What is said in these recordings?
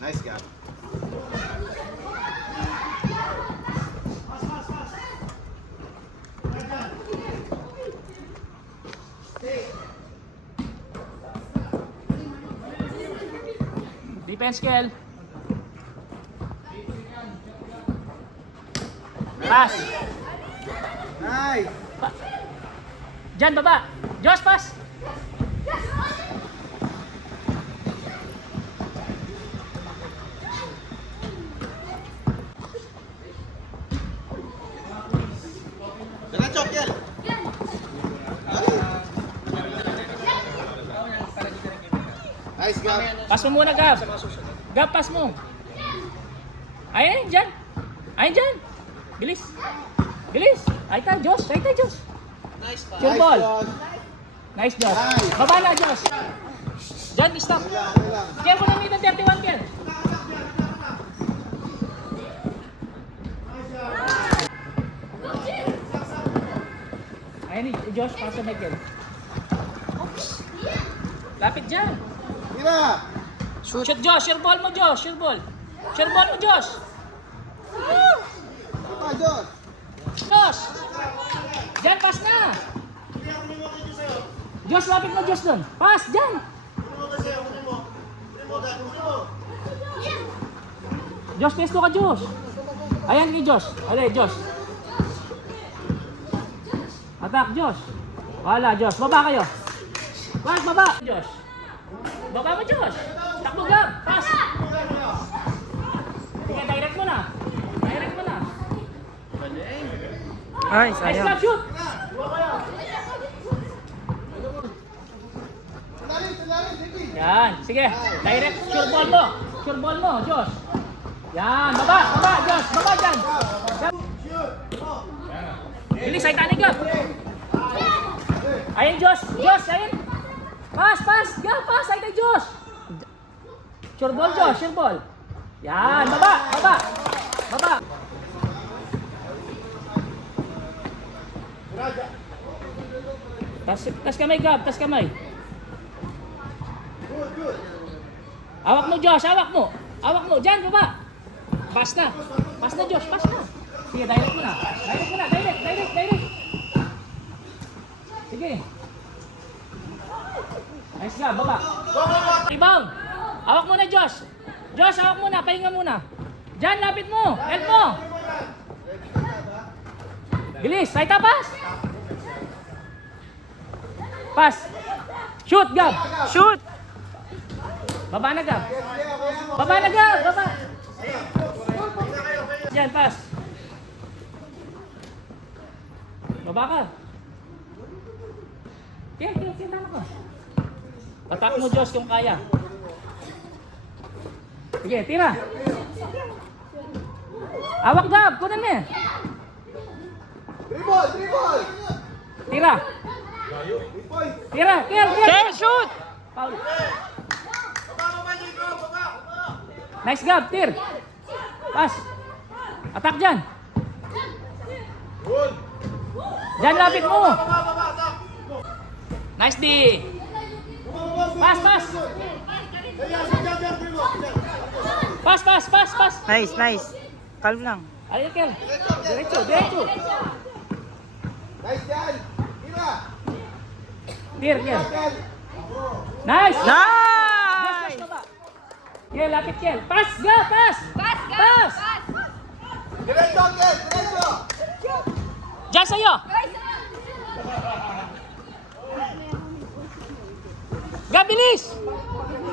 Nice gap. Defense, Kel. Pass. Nice. Diyan, baba. Josh, pass. Diretso, Kel. Nice gap. Pass mo muna, Gab. Gab, pass mo. Ayun, dyan. Ayun, dyan. Bilis. Bilis. Ay tayo, Josh. Ay tayo, Josh. Nice pass. Sure ball. Josh. Nice, Josh. Nice. Baba na, Josh. Dyan, stop. Ano lang. Kel mo na meet ang 31, Kel. Ayun, Josh, pass na, Kel. Lapit dyan. Tira. Shoot, Josh. Sure ball mo, Josh. Sure ball. Sure ball mo, Josh. Tama, Josh. Josh. Dyan, pass na. Josh, lapit mo, Josh doon. Pass, dyan. Josh, pesto ka, Josh. Ayan kay Josh. Alay, Josh. Attack, Josh. Wala, Josh. Baba kayo. Wag, baba. Josh. Baba mo, Josh. Takbo, Gab. Pass. Sige, direct mo na. Direct mo na. Ay, Nice sayang. grab, shoot. Yan. Sige. Direct. Sure ball mo. Sure ball mo, Josh. Yan. Baba. Baba, Josh. Baba dyan. Bilis. Ay tanig, Gab. Ayun, Josh. Josh, ayun. Pass, pass. Gab, pass. Ay tayo, Josh. Sure ball, Josh. Sure ball. Yan. Baba. Baba. Baba. Tas kamay, Gab. Tas kamay. Awak mo, Josh. Awak mo. Awak mo. Diyan, baba. Pass na. Pass na, Josh. Pass na. Sige, direct mo na. Direct mo na. Direct, direct, direct. Sige. Nice job, baba. Rebound. Awak mo na, Josh. Josh, awak mo na. Pahinga muna. Diyan, lapit mo. Help mo. Bilis. Saita, pass. Pass. Shoot, Gab. Shoot! Baba na, Gab. Baba na, Gab. Baba. Yan, pass. Baba ka. Kaya, tama ka. Patak mo, Diyos, kung kaya. Sige, tira. Awak, Gab. Kunan mo. Dribble, dribble. Tira. Tira, Kel. Kel, shoot! Paul. Nice, Gab. Tir. Pass. Attack dyan. Dyan, lapit mo. Nice, D. Pass, pass. Pass, pass, pass, pass. Nice, nice. Calm lang. Ayun, Kel. Diretso, diretso. Nice yan. Tira. Tir, Kel. Kel. Nice. Nice! Kel, lapit, Kel. Pass, Gab, pass. Pass. Diretso, Kel. Diretso. Dyan sa'yo. Gab, bilis.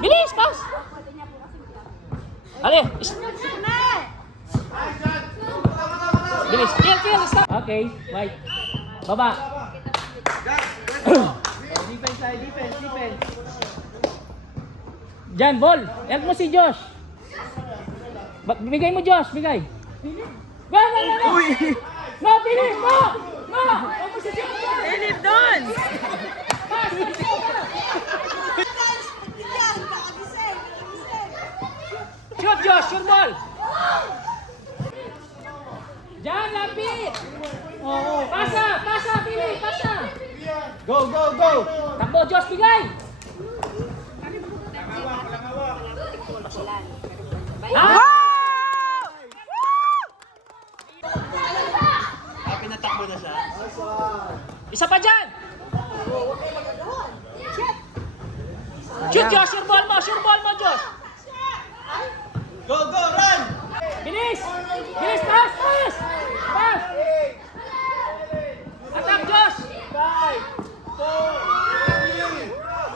Bilis, pass. Ali. Bilis. Kel, stop. Okay, wait. Baba. Defense tayo, defense, defense. Diyan, ball. Help mo si Josh. Bigay mo, Josh. Bigay. Go, go, go, go. No, bilis. No. No. Help mo si Josh. Philip doon! Pass. Shoot, Josh. Shoot ball. Diyan, lapit. Oo. Pasa. Pasa, Billy. Pasa. Go, go, go! Takbo, Josh, bigay! Ah! Wow! Pinatakbo na siya. Isa pa dyan! Shoot, Josh! Sure ball mo, Josh! Go, go, run! Bilis! Bilis, pass! Pass! Pass! Attack, Josh!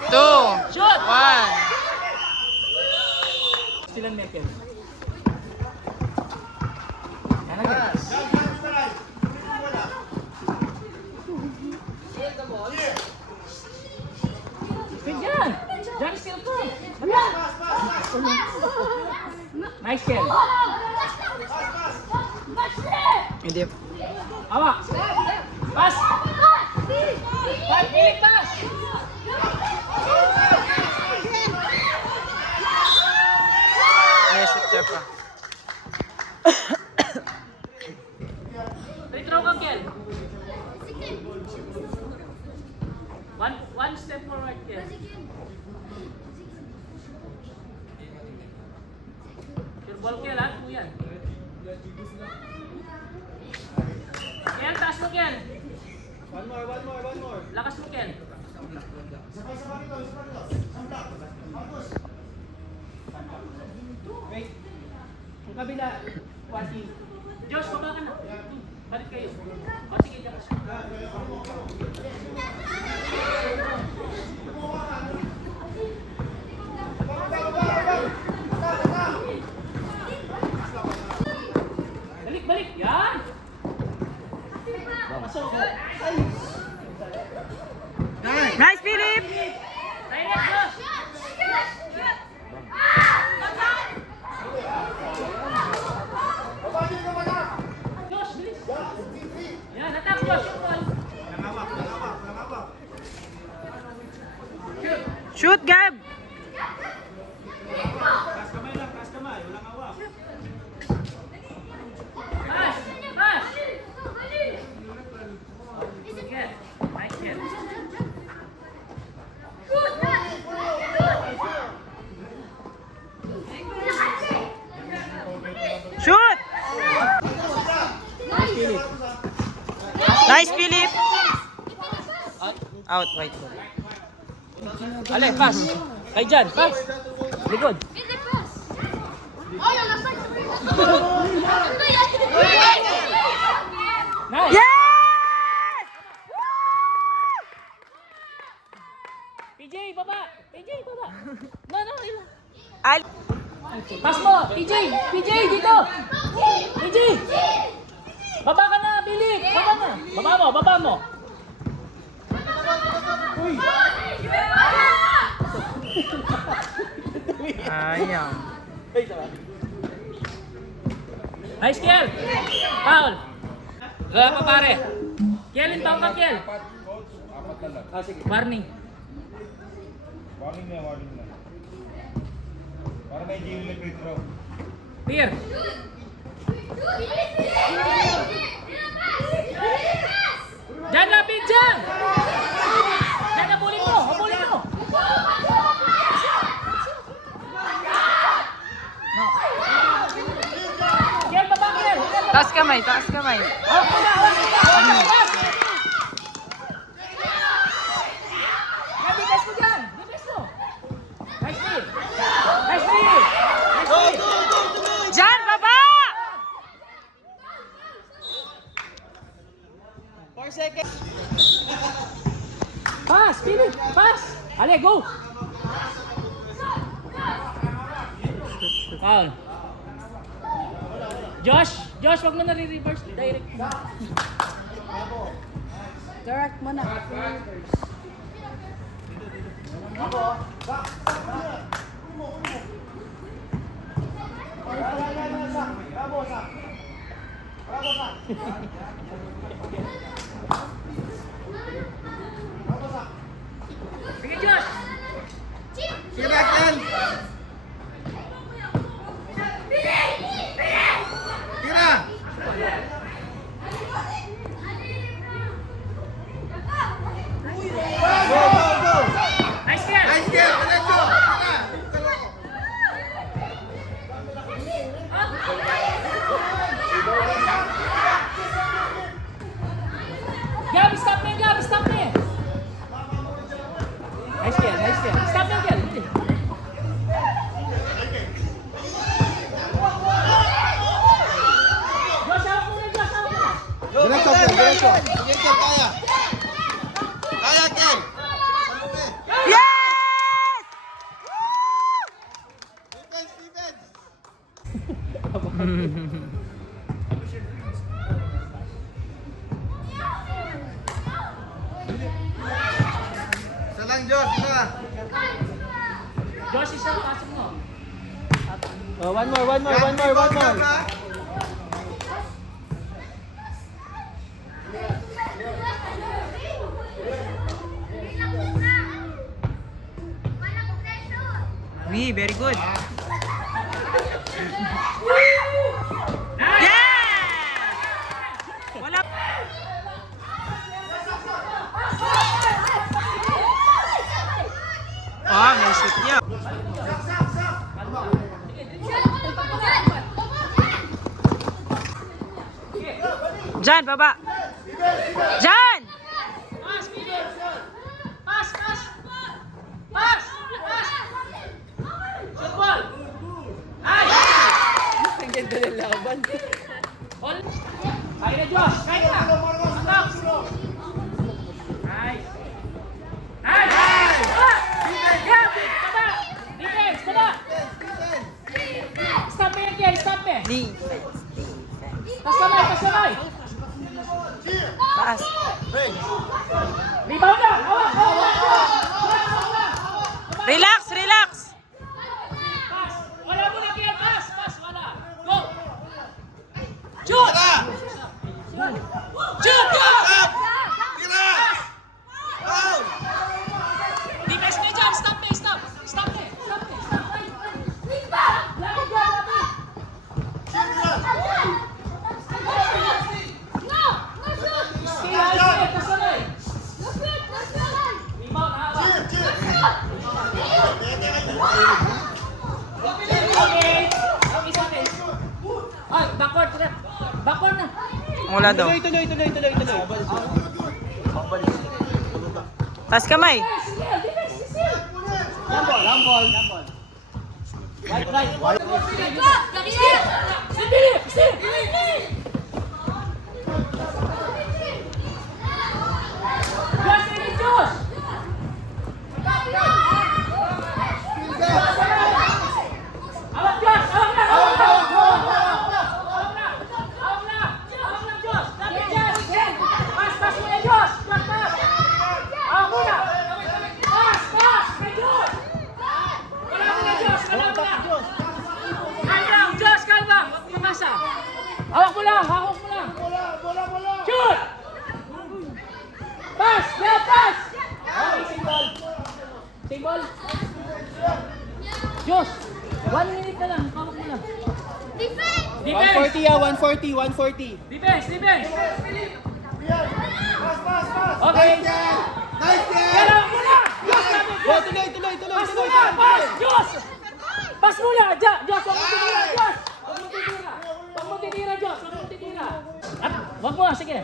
2, Shoot! 1. Silan Merkel. Yan agad. Good dyan! Dyan still to! Nice kill! Hindi. Awak! Pass! Pass! Pilit pass! May shoot siya pa. Retraw ka, Kel. One step forward, Kel. Sure ball, Kel, ha? Ito yan. Kel, taas mo, Kel. One more. Lakas mo, Kel. Wait. Yung kabila, Wati. Josh, baba ka na. Balik kayo. O, sige, Josh. Balik. Yan! Pasok. Nice, Philip! Direct, Josh! Josh, bilis! Yan, attack, Josh! Yung ball. Shoot, Gab! Pass! Pass! Get. Nice get. Shoot! Nice, Philip! Out, white ball. Ale, pass! Kay Jan, pass! Likod! Nice! Yes! PJ, baba! PJ, baba! No, ilan. Al Pass mo! PJ! PJ, dito! PJ! Baba ka na, Billy! Baba na! Baba mo! Ayaw. Nice, Kiel! Foul! Wala pa, pare! Kiel, inbound ka, Kiel! Warning. Warning na. Para may game free throw. Clear! Diyan lapit, dyan! Diyan, habulin mo! No. Kiel, baba, Kiel! Taas kamay. Hawak mo na! Pass! Yan, defense mo dyan! Defense mo! Nice play! Jan, baba! 4 seconds. Pass! Philip! Pass! Ale, go! Foul. Josh, wag mo na re-reverse. Direct mo na. Sige, Josh! Sige, Michael! Tira! lang, Josh. Isa. Josh, isa, pasok mo. Oh, one more. Josh, ha? Oui, very good. Yes! Wala. Ah, may shoot niya. Jan, baba. Jan! Pass, Philip. Pass, pass. Pass, pass. Shoot ball. Nice. Ang ganda ng laban. All. Kaya na, Josh. Kaya na. Attack. Nice. Nice. Baba. Yeah, baba. Defense, baba. Stop me again, stop me. Pas kamay, pas kamay. Taas. Rebound na. Hawak, hawak. Relax, relax. Pass. Wala mo na kaya, pass. Pass, wala. Go. Shoot. Shoot, shoot. Tira! Foul! Defense me dyan. Stop me, stop. Stop me, stop me, stop me. Lapit dyan, lapit. Stay high, stay. Kasalay. Rebound, hawak. Okay. Okay, sa atin. Ay, backward, trap. Backward na. Wala daw. Tuloy. Taas kamay. Lambol. Right, right. Philip, Philip. Josh, ini Josh. Awak Josh, awak na, awak na. Awak na, Josh. Lapit dyan. Pas, pas muna, Josh. Pas, pas. Awak muna. Pas, pas. Kay Josh. Wala muna, Josh. Wala muna. Kalma, Josh, kalma. Huwag pumasa. Hawak mo lang, hawak mo lang. Shoot! Pass! Yeah, pass! Okay, same ball. Same ball. Josh, 1 minute na lang. Hawak mo lang. Defense! 140. Defense! Defense! Pass! Okay. Nice, Ken! Kaya hawak mo lang! Josh, Oh, tuloy. pass mo lang! Pass! Josh! Pass mo lang! Josh, huwag mo titira! Josh! Huwag mo titira! Huwag mo titira, Josh! Huwag mo titira! At, huwag mo, sige.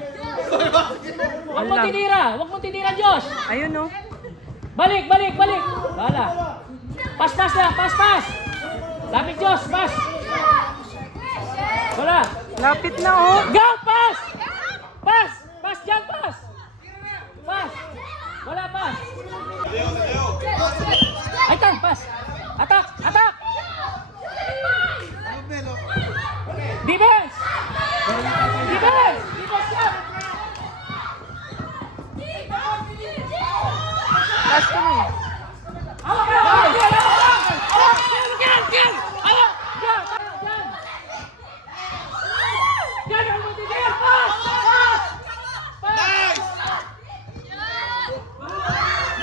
Huwag mo titira! Huwag mo titira, Josh! Ayun, no. Balik! Wala. Pass lang! Pass! Lapit, Josh! Pass! Wala! Lapit na, oh. Go! Pass! Pass dyan! Pass! Wala, pass! Ay, tan! Pass! Attack! Defense! Yan! Taas kamay. Awak! Yan! Pass! Nice!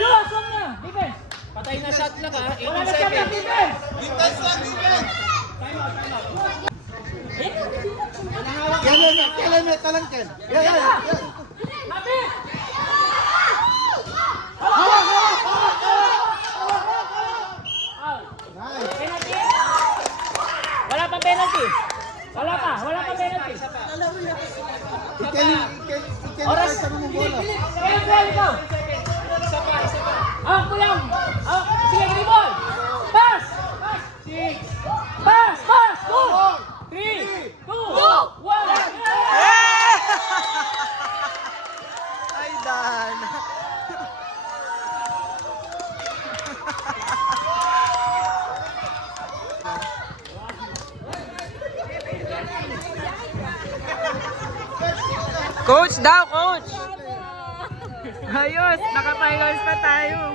Josh, wag na! Defense! Patay na shot lang ha. Wala na 18 siya, seconds. defense! Defense lang, defense! Kailan may talang, Ken? Yan! Lapit! Nice! Penalty? Wala pa penalty. Wala pa penalty. Ken, Oras. sa mga bola. Kaya ikaw. Awak mo lang. Sige, green ball. Pass. Pass. 2, 3, 2, 1. Ay, Dan. Coach daw, coach! Ayos, naka-finals pa tayo.